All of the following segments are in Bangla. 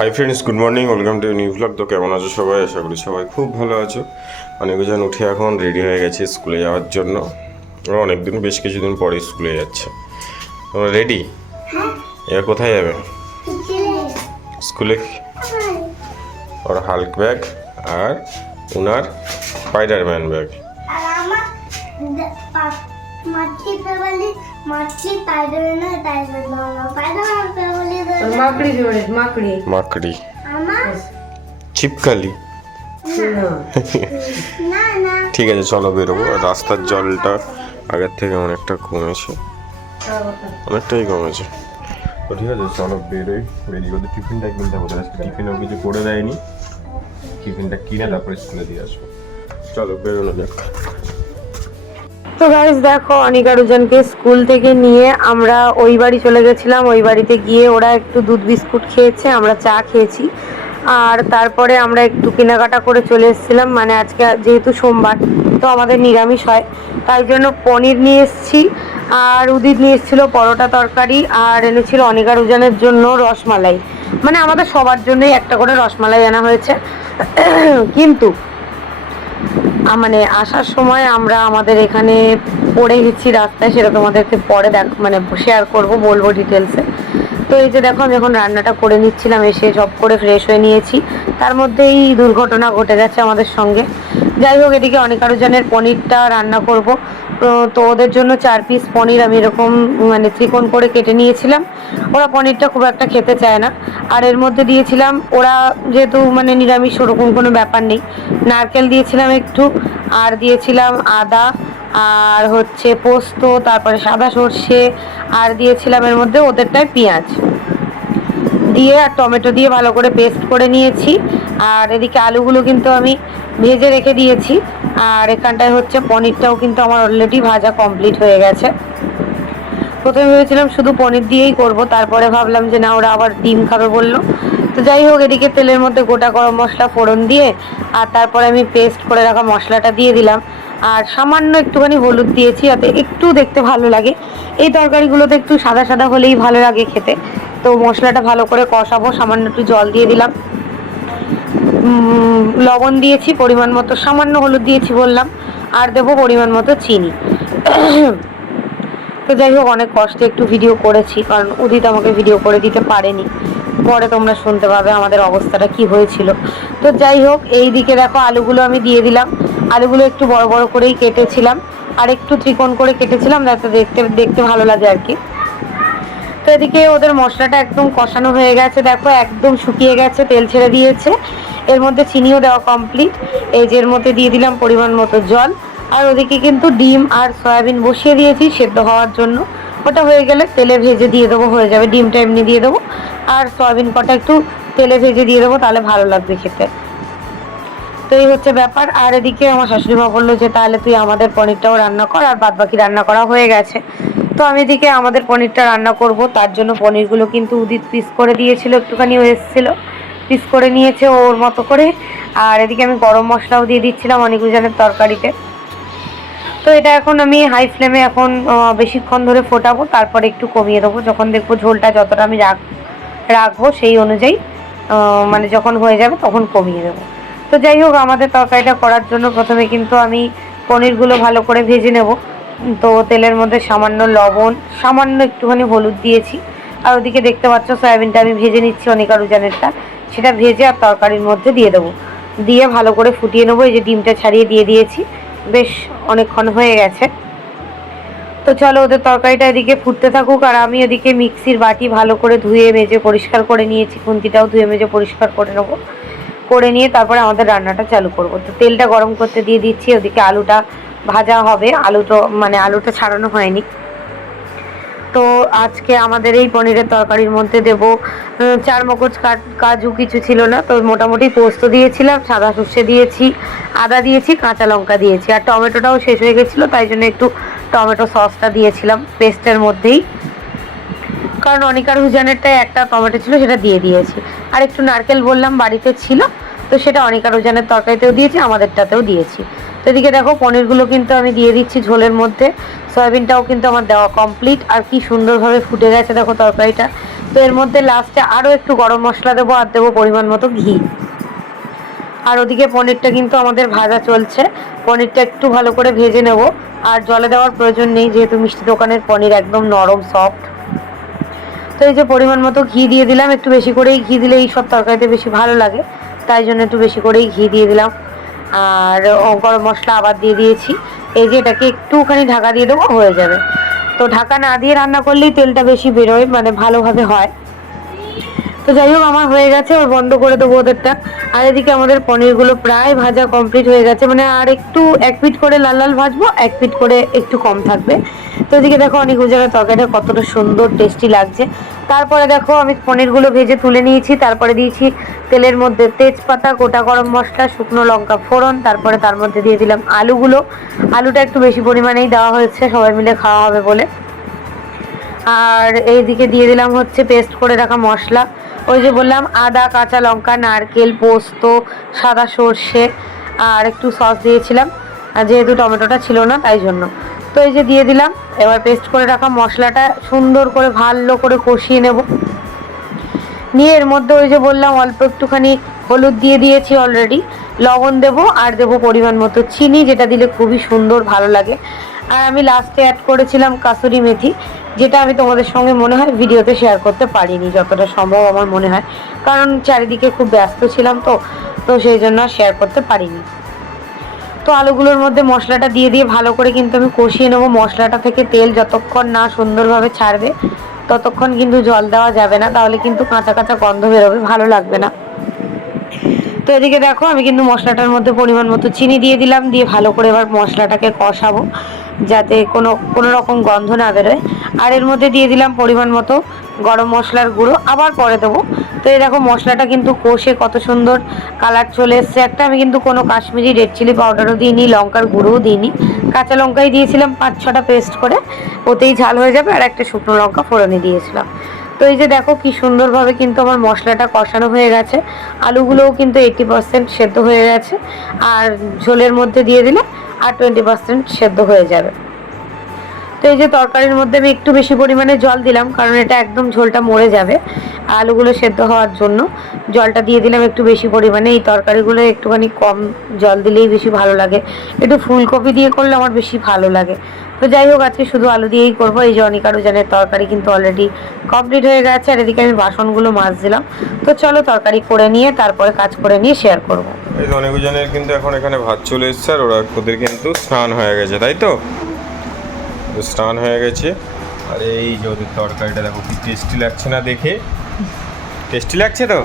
Hi friends, good morning, welcome to new blog. তো কেমন আছো সবাই? আশা করি সবাই খুব ভালো আছো। অনেকজন উঠে এখন রেডি হয়ে গেছে স্কুলে যাওয়ার জন্য। ওরা অনেকদিন, বেশ কিছুদিন পরে স্কুলে যাচ্ছে। তোমরা রেডি? এবার কোথায় যাবে? স্কুলে। ওর হাল্ক ব্যাগ আর ওনার স্পাইডারম্যান ব্যাগ। মাকড়ি ছিপকালি। ঠিক আছে, চলো বেরোবো। রাস্তার জলটা আগের থেকে অনেকটা কমেছে, অনেকটাই কমেছে। তো ঠিক আছে, চলো বেরোই। বেরিয়ে ওদের টিফিনটা কিনতে হবে। আজকে টিফিনও কিছু করে দেয়নি। টিফিনটা কিনে তারপরে স্কুলে দিয়ে আসবো। চলো বেরোনো যাক। তো গাইস দেখো, অনিকা রুজনকে স্কুল থেকে নিয়ে আমরা ওই বাড়ি চলে গেছিলাম। ওই বাড়িতে গিয়ে ওরা একটু দুধ বিস্কুট খেয়েছে, আমরা চা খেয়েছি, আর তারপরে আমরা একটু কেনাকাটা করে চলে এসেছিলাম। মানে আজকে যেহেতু সোমবার, তো আমাদের নিরামিষ হয়, তাই জন্য পনির নিয়ে এসেছি। আর উদিত নিয়ে এসেছিলো পরোটা তরকারি, আর এনেছিল অনিকা রুজনের জন্য রসমালাই। মানে আমাদের সবার জন্যই একটা করে রসমালাই আনা হয়েছে। কিন্তু মানে আসার সময় আমরা আমাদের এখানে পড়ে গেছি রাস্তায়, সেটা তোমাদেরকে পরে মানে শেয়ার করব, বলবো ডিটেলসে। তো এই যে দেখো, আমি এখন রান্নাটা করে নিচ্ছিলাম, এসে সব করে ফ্রেশ হয়ে নিয়েছি। তার মধ্যেই দুর্ঘটনা ঘটে গেছে আমাদের সঙ্গে। যাই হোক, এদিকে অনিকা রুজনের পনিরটা রান্না করব। তো ওদের জন্য 4 পিস পনির আমি এরকম মানে চিকন করে কেটে নিয়েছিলাম। ওরা পনিরটা খুব একটা খেতে চায় না। আর এর মধ্যে দিয়েছিলাম, ওরা যেহেতু মানে নিরামিষ, ওরকম কোনো ব্যাপার নেই, নারকেল দিয়েছিলাম একটু, আর দিয়েছিলাম আদা, আর হচ্ছে পোস্ত, তারপরে সাদা সর্ষে, আর দিয়েছিলাম এর মধ্যে ওদেরটায় পেঁয়াজ দিয়ে আর টমেটো দিয়ে ভালো করে পেস্ট করে নিয়েছি। আর এদিকে আলুগুলো কিন্তু আমি ভেজে রেখে দিয়েছি। আর এখানটায় হচ্ছে পনিরটাও কিন্তু আমার অলরেডি ভাজা কমপ্লিট হয়ে গেছে। প্রথমে ভেবেছিলাম শুধু পনির দিয়েই করব, তারপরে ভাবলাম যে না, ওরা আবার ডিম খাবে বললো। তো যাই হোক, এদিকে তেলের মধ্যে গোটা গরম মশলা ফোড়ন দিয়ে, আর তারপরে আমি পেস্ট করে রাখা মশলাটা দিয়ে দিলাম। আর সামান্য একটুখানি হলুদ দিয়েছি, যাতে একটু দেখতে ভালো লাগে। এই তরকারিগুলোতে একটু সাদা সাদা হলেই ভালো লাগে খেতে। তো মশলাটা ভালো করে কষাবো, সামান্য একটু জল দিয়ে দিলাম, লবণ দিয়েছি পরিমাণ মতো, সামান্য হলুদ দিয়েছি বললাম, আর দেবো পরিমাণ মতো চিনি। তো যাই হোক, অনেক কষ্টে একটু ভিডিও করেছি, কারণ উদিত আমাকে ভিডিও করে দিতে পারেনি। পরে তোমরা শুনতে পাবে আমাদের অবস্থাটা কি হয়েছিল। তো যাই হোক, এই দিকে দেখো আলুগুলো আমি দিয়ে দিলাম। আলুগুলো একটু বড় বড় করেই কেটেছিলাম, আর একটু ত্রিকোণ করে কেটেছিলাম, যাতে দেখতে দেখতে ভালো লাগে আর কি। তো এদিকে ওদের মশলাটা একদম কষানো হয়ে গেছে, দেখো একদম শুকিয়ে গেছে, তেল ছেড়ে দিয়েছে। এর মধ্যে চিনিও দেওয়া কমপ্লিট। এই যে এর মধ্যে দিয়ে দিলাম পরিমাণ মতো জল। আর ওদিকে কিন্তু ডিম আর সয়াবিন বসিয়ে দিয়েছি সেদ্ধ হওয়ার জন্য। ওটা হয়ে গেলে তেলে ভেজে দিয়ে দেবো, হয়ে যাবে। ডিমটা এমনি দিয়ে দেবো, আর সয়াবিন কটা একটু তেলে ভেজে দিয়ে দেবো, তাহলে ভালো লাগবে খেতে। তো এই হচ্ছে ব্যাপার। আর এদিকে আমার শাশুড়ি মা বললো যে তাহলে তুই আমাদের পনিরটাও রান্না কর, আর বাদ বাকি রান্না করা হয়ে গেছে। তো আমি এদিকে আমাদের পনিরটা রান্না করব, তার জন্য পনিরগুলো কিন্তু উদিত পিস করে দিয়েছিল, একটুখানি এসেছিলো, পিস করে নিয়েছে ওর মতো করে। আর এদিকে আমি গরম মশলাও দিয়ে দিচ্ছিলাম অনেক উজানের তরকারিতে। তো এটা এখন আমি হাই ফ্লেমে এখন বেশিক্ষণ ধরে ফোটাবো, তারপরে একটু কমিয়ে দেবো যখন দেখবো ঝোলটা যতটা আমি রাখবো সেই অনুযায়ী, মানে যখন হয়ে যাবে তখন কমিয়ে দেবো। তো যাই হোক, আমাদের তরকারিটা করার জন্য প্রথমে কিন্তু আমি পনিরগুলো ভালো করে ভেজে নেব। তো তেলের মধ্যে সামান্য লবণ, সামান্য একটুখানি হলুদ দিয়েছি। আর ওদিকে দেখতে পাচ্ছ সয়াবিনটা আমি ভেজে নিচ্ছি, অনিকা রুজানেরটা, সেটা ভেজে আর তরকারির মধ্যে দিয়ে দেবো। দিয়ে ভালো করে ফুটিয়ে নেবো। এই যে ডিমটা ছাড়িয়ে দিয়ে দিয়েছি, বেশ অনেকক্ষণ হয়ে গেছে। তো চলো, ওদের তরকারিটা এদিকে ফুটতে থাকুক, আর আমি এদিকে মিক্সির বাটি ভালো করে ধুয়ে মেজে পরিষ্কার করে নিয়েছি, খুন্তিটাও ধুয়ে মেজে পরিষ্কার করে নেবো। করে নিয়ে তারপরে আমাদের রান্নাটা চালু করব। তো তেলটা গরম করতে দিয়ে দিচ্ছি, ওদিকে আলুটা ভাজা হবে। আলুটা ছাড়ানো হয়নি। তো আজকে আমাদের এই পনিরের তরকারির মধ্যে দেব 4 মগজ কাজু, কিছু ছিল না, তো মোটামুটি পোস্ত দিয়েছিলাম, সাদা সর্ষে দিয়েছি, আদা দিয়েছি, কাঁচা লঙ্কা দিয়েছি, আর টমেটোটাও শেষ হয়ে গেছিলো, তাই জন্য একটু টমেটো সসটা দিয়েছিলাম পেস্টের মধ্যেই, কারণ অনিকার রুজানেরটায় একটা টমেটো ছিল, সেটা দিয়ে দিয়েছি। আর একটু নারকেল বললাম বাড়িতে ছিল, তো সেটা অনিকার রুজানের তরকারিতেও দিয়েছি, আমাদেরটাতেও দিয়েছি। তো এদিকে দেখো পনিরগুলো কিন্তু আমি দিয়ে দিচ্ছি ঝোলের মধ্যে, সয়াবিনটাও কিন্তু আমার দেওয়া কমপ্লিট, আর কি সুন্দরভাবে ফুটে গেছে দেখো তরকারিটা। তো এর মধ্যে লাস্টে আরও একটু গরম মশলা দেবো, আর দেবো পরিমাণ মতো ঘি। আর ওদিকে পনিরটা কিন্তু আমাদের ভাজা চলছে, পনিরটা একটু ভালো করে ভেজে নেব, আর জলে দেওয়ার প্রয়োজন নেই যেহেতু মিষ্টি দোকানের পনির একদম নরম সফট। তো এই যে পরিমাণ মতো ঘি দিয়ে দিলাম, একটু বেশি করেই ঘি দিলে এই সব তরকারিতে বেশি ভালো লাগে, তাই জন্য একটু বেশি করেই ঘি দিয়ে দিলাম। আর গরম মশলা আবার দিয়ে দিয়েছি। এই যে এটাকে একটুখানি ঢাকা দিয়ে দেবো, হয়ে যাবে। তো ঢাকা না দিয়ে রান্না করলেই তেলটা বেশি বেরোয়, মানে ভালোভাবে হয়। তো যাই হোক আমার হয়ে গেছে, আর বন্ধ করে দেবো ওদেরটা। আর এদিকে আমাদের পনিরগুলো প্রায় ভাজা কমপ্লিট হয়ে গেছে, মানে আর একটু এক পিঠ করে লাল লাল ভাজবো, এক পিঠ করে একটু কম থাকবে। তো এদিকে দেখো অনেক জায়গায় তরকারিটা কতটা সুন্দর টেস্টি লাগছে। তারপরে দেখো আমি পনিরগুলো ভেজে তুলে নিয়েছি, তারপরে দিয়েছি তেলের মধ্যে তেজপাতা, গোটা গরম মশলা, শুকনো লঙ্কা ফোড়ন, তারপরে তার মধ্যে দিয়ে দিলাম আলুগুলো। আলুটা একটু বেশি পরিমাণেই দেওয়া হয়েছে সবাই মিলে খাওয়া হবে বলে। আর এইদিকে দিয়ে দিলাম হচ্ছে পেস্ট করে রাখা মশলা, ওই যে বললাম আদা, কাঁচা লঙ্কা, নারকেল, পোস্ত, সাদা সর্ষে, আর একটু সস দিয়েছিলাম যেহেতু টমেটোটা ছিল না তাই জন্য। তো এই যে দিয়ে দিলাম, এবার পেস্ট করে রাখা মশলাটা সুন্দর করে ভালো করে কষিয়ে নেব। নিয়ে এর মধ্যে ওই যে বললাম অল্প একটুখানি হলুদ দিয়ে দিয়েছি অলরেডি, লবণ দেবো, আর দেবো পরিমাণ মতো চিনি, যেটা দিলে খুবই সুন্দর ভালো লাগে। আর আমি লাস্টে অ্যাড করেছিলাম কাসুরি মেথি, যেটা আমি তোমাদের সঙ্গে মনে হয় ভিডিওতে শেয়ার করতে পারিনি যতটা সম্ভব আমার মনে হয়, কারণ চারিদিকে খুব ব্যস্ত ছিলাম, তো সেই জন্য শেয়ার করতে পারিনি। তো আলুগুলোর মধ্যে মশলাটা দিয়ে ভালো করে কিন্তু আমি কষিয়ে নেবো। মশলাটা থেকে তেল যতক্ষণ না সুন্দরভাবে ছাড়বে ততক্ষণ কিন্তু জল দেওয়া যাবে না, তাহলে কিন্তু কাঁচা কাঁচা গন্ধ বেরোবে, ভালো লাগবে না। তো এদিকে দেখো আমি কিন্তু মশলাটার মধ্যে পরিমাণ মতো চিনি দিয়ে দিলাম, দিয়ে ভালো করে এবার মশলাটাকে কষাবো যাতে কোনো রকম গন্ধ না বেরোয়। আর এর মধ্যে দিয়ে দিলাম পরিমাণ মতো গরম মশলার গুঁড়ো, আবার পরে দেবো। তো এই দেখো মশলাটা কিন্তু কষে কত সুন্দর কালার চলে এসছে একটা। আমি কিন্তু কোনো কাশ্মীরি রেড চিলি পাউডারও দিইনি, লঙ্কার গুঁড়োও দিইনি, কাঁচা লঙ্কাই দিয়েছিলাম 5-6টা পেস্ট করে, ওতেই ঝাল হয়ে যাবে। আর একটা শুকনো লঙ্কা ফোড়নে দিয়েছিলাম। তো এই যে দেখো কি সুন্দরভাবে কিন্তু আমার মশলাটা কষানো হয়ে গেছে, আলুগুলোও কিন্তু 80% সেদ্ধ হয়ে গেছে, আর ঝোলের মধ্যে দিয়ে দিলে আর 20% সেদ্ধ হয়ে যাবে। তো এই যে তরকারির মধ্যে আমি একটু বেশি পরিমাণে জল দিলাম, কারণ এটা একদম ঝোলটা মরে যাবে, আলুগুলো সেদ্ধ হওয়ার জন্য জলটা দিয়ে দিলাম একটু বেশি পরিমাণে। এই তরকারিগুলো একটুখানি কম জল দিলেই বেশি ভালো লাগে, একটু ফুলকপি দিয়ে করলে আমার বেশি ভালো লাগে। তো যাই হোক আজকে শুধু আলু দিয়েই করবো। এই যে অনিকা রুজানের তরকারি কিন্তু অলরেডি কমপ্লিট হয়ে গেছে, আর এদিকে আমি বাসনগুলো মাজছিলাম। তো চলো তরকারি করে নিয়ে তারপরে কাজ করে নিয়ে শেয়ার করবো। এই অনেক জনের কিন্তু এখন এখানে ভাত চলে এসছে, আর ওদের কিন্তু স্নান হয়ে গেছে, তাই তো? স্নান হয়ে গেছে। আর এই যে ওদের তরকারিটা দেখো কি টেস্টি লাগছে না দেখে? টেস্টি লাগছে তো?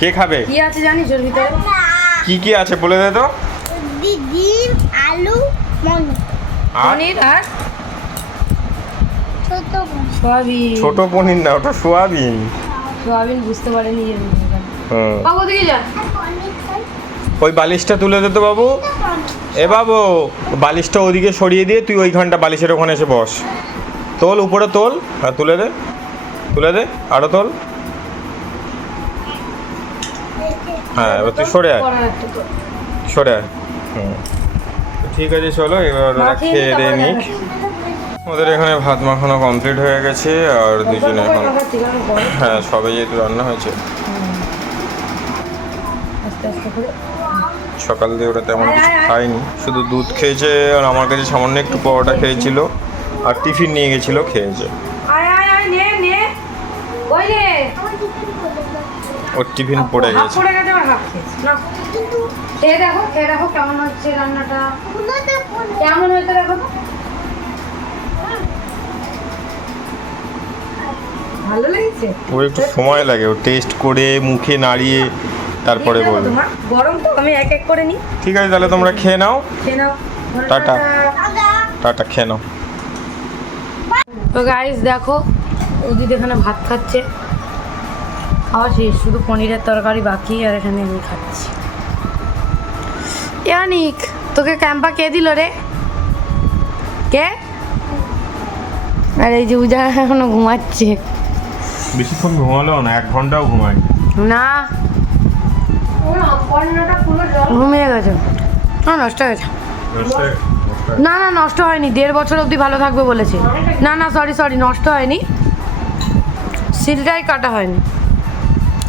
কে খাবে? কি আছে জানিস ওর ভিতরে? কি আছে বলে দে তো। ডিম, আলু, পনির আর ছোট সয়াবিন। ছোট পনির না, ওটা সোয়াবিন। সয়াবিন বুঝতে পারেনি এর মধ্যে। হুম। বাবু দিকে যা। ওই বালিশটা তুলে দে তো বাবু। এ বাবু, বালিশটা ওদিকে সরিয়ে দিয়ে তুই ওইখানটা বালিশের ওখানে এসে বস। তোল উপরে তোল, আর তুলে দে আরো তোল। হ্যাঁ এবার তুই সরে আয়। হুম, ঠিক আছে চলো এবার ওরা খেয়ে দিয়ে নিক। ওদের এখানে ভাত মাখানো কমপ্লিট হয়ে গেছে, আর দুজনে এখন হ্যাঁ সবে যেহেতু রান্না হয়েছে। সকাল দিয়ে ওরা তেমন কিছু খায়নি, শুধু দুধ খেয়েছে, আর আমার কাছে সামান্য একটু পরোটা খেয়েছিল, আর টিফিন নিয়ে গেছিলো খেয়েছে। ওর টিফিন পড়ে গেছে। দেখো কেমন হচ্ছে রান্নাটা, কেমন হয়েছে দেখো। ভালো লেগেছে? ওর একটু সময় লাগে, ও টেস্ট করে মুখে নাড়িয়ে তারপরে বলবে। গরম তো, আমি এক এক করে নিই। ঠিক আছে তাহলে তোমরা খেয়ে নাও। টাটা টাটা, খেয়ে নাও। তো গাইস দেখো উদিত এখানে ভাত খাচ্ছে, খাওয়া শেষ, শুধু পনিরের তরকারি বাকি, আর এখানে আমি খাচ্ছি। ইয়ানিক তোকে ক্যাম্পা কে দিল রে? কে? আর এই যে উজা এখনো ঘুমাচ্ছে। বেশিক্ষণ ঘুমালো না, 1 ঘন্টাও ঘুমায় না, ঘুমিয়ে গেছে, নষ্ট হয়ে গেছে। না না নষ্ট হয়নি, 1.5 বছর অবধি ভালো থাকবে বলেছে। না না সরি নষ্ট হয়নি, সিলটাই কাটা হয়নি।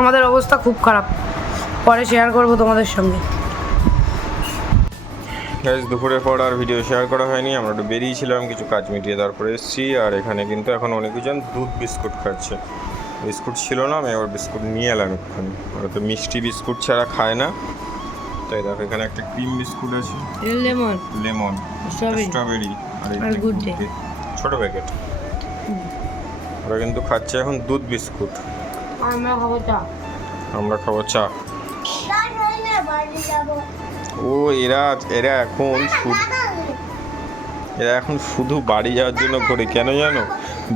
আমাদের অবস্থা খুব খারাপ, পরে শেয়ার করব তোমাদের সঙ্গে। গাইস দুপুরের পর আর ভিডিও শেয়ার করা হয়নি, আমরা একটু বেরিয়েছিলাম কিছু কাজ মিটিয়ে, তারপরে এসেছি। আর এখানে কিন্তু এখন অনেকজন দুধ বিস্কুট খাচ্ছে। বিস্কুট ছিল না, আমি আবার বিস্কুট নিয়ে এলাম একটুখানি। ওরা তো মিষ্টি বিস্কুট ছাড়া খায় না, তাই দেখো এখানে একটা ক্রিম বিস্কুট আছে, লেমন স্ট্রবেরি আর গুড ডে ছোট প্যাকেট। ওরা কিন্তু খাচ্ছে এখন দুধ বিস্কুট, আমরা খাবো চা। ও এরা এখন শুধু বাড়ি যাওয়ার জন্য করে, কেন জানো?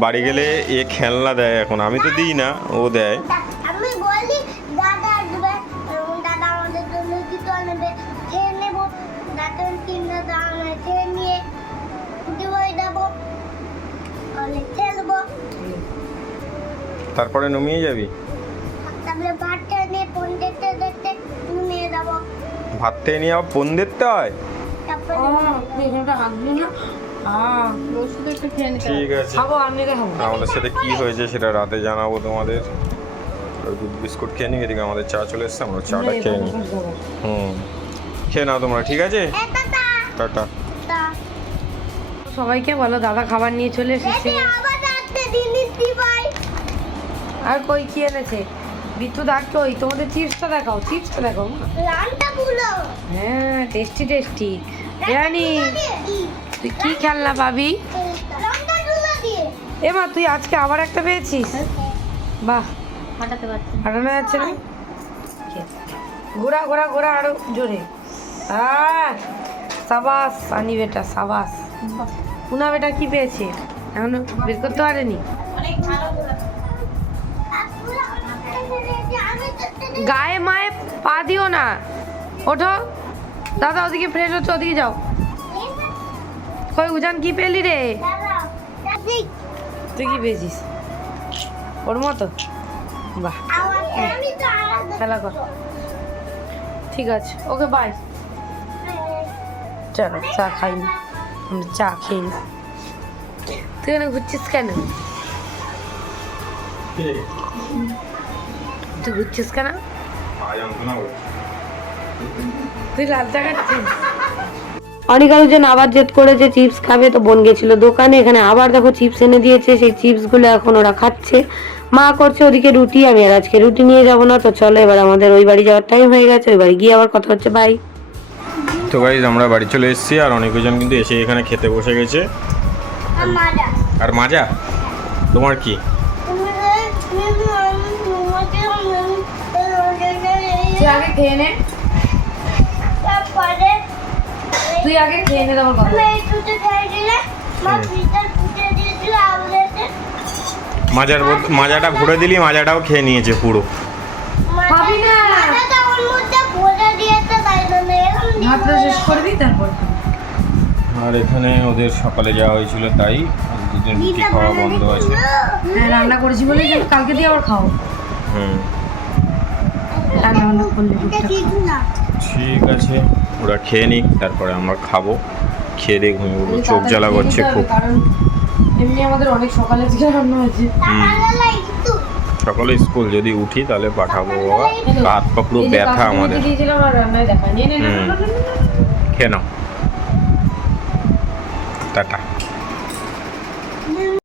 বাড়ি গেলে এ খেলনা দেয়, এখন আমি তো দিই না, ও দেয়। আমি বলি দাদা আসবে, দাদা আমাদের জন্য কিছু আনবে, খেয়ে নেবো। দাদা কিনে দাঁড়ানো খেয়ে নিয়ে ডিবাই দেবো, অনেক খেলবো, তারপরে নুমিয়ে যাবি। তারপরে ভাতটা নিয়ে ফোন দেখতে দেখতে নিয়ে যাবো। ভাত থেকে নিয়ে আবার ফোন দেখতে হয়। তারপরে ঠিক আছে, আমাদের সাথে কি হয়েছে সেটা রাতে জানাবো তোমাদের। আর দুধ বিস্কুট খেয়ে নিই, এদিকে আমাদের চা চলে এসছে, আমরা চাটা খেয়ে নিই। খেয়ে নাও তোমরা, ঠিক আছে, টাটা। সবাইকে বলো দাদা খাবার নিয়ে চলে এসেছে। আর কই কি এনেছে বিট্টু? দাগ কই? তোমাদের চিপসটা দেখাও, চিপসটা দেখাও। হ্যাঁ টেস্টি। রানি তুই কি খেলনা পাবি? এমা তুই আজকে আবার একটা পেয়েছিস, বাহ। হাঁটানো যাচ্ছে না, ঘোরা আরো জোরে। সাবাস আনি বেটা, সাবাস। পুনা বেটা কি পেয়েছে এখনো বের করতে পারেনি। গায়ে মায়ে পা দিও না, ওঠো। দাদা ওদিকে ফ্রেশ হচ্ছে, ওদিকে যাও। কই উজান কি পেলি রে? তুই কি পেয়েছিস ওর মতো? বাহ, খেলা কর, ঠিক আছে, ওকে বাই। চলো চা খাইনি, চা খেয়ে নি। তুই এখানে ঘুরছিস কেন? তুই ঘুরছিস কেন? তুই লাল চা খাচ্ছিস? অনেক আরোজন আবার জেদ করে যে চিপস খাবে, তো বোন গেছিল দোকানে, এখানে আবার দেখো চিপস এনে দিয়েছে। সেই চিপসগুলো এখন ওরা খাচ্ছে, মা করছে ওদিকে রুটি। আমি আর আজকে রুটি নিয়ে যাব না, তো চলো এবার আমাদের ওই বাড়ি যাওয়ার টাইম হয়ে গেছে, ওই বাড়ি গিয়ে আবার কথা হচ্ছে, বাই। তো গাইজ আমরা বাড়ি চলে এসেছি, আর অনেকজন কিন্তু এসে এখানে খেতে বসে গেছে। আর মাজা তোমার কি? তুই আগে খেয়ে নে, তুই আগে খেয়ে নে, তারপর কথা। মাজাটা ভরে দিলি, মাজাটাও খেয়ে নিয়েছে পুরো। খাবি না, ভাতটা শেষ করে দিই তারপর। আর এখানে ওদের সকালে যাওয়া হয়েছিল, তাই দুদিন রুটি খাওয়া বন্ধ আছে। হ্যাঁ রান্না করেছি বলে কালকে দিয়ে আবার খাও। রান্না করলে ঠিক আছে, ওরা খেয়ে নিক, তারপরে আমরা খাবো। খেয়ে দিয়ে ঘুমিয়ে পড়বো, চোখ জ্বালা করছে খুব। কারণ এমনি আমাদের অনেক সকালে থেকে রান্না হয়েছে। সকালে স্কুল যদি উঠি তাহলে পাঠাবো বাবা, হাত পা পুরো ব্যথা আমাদের। খেয়ে নাও, টাটা।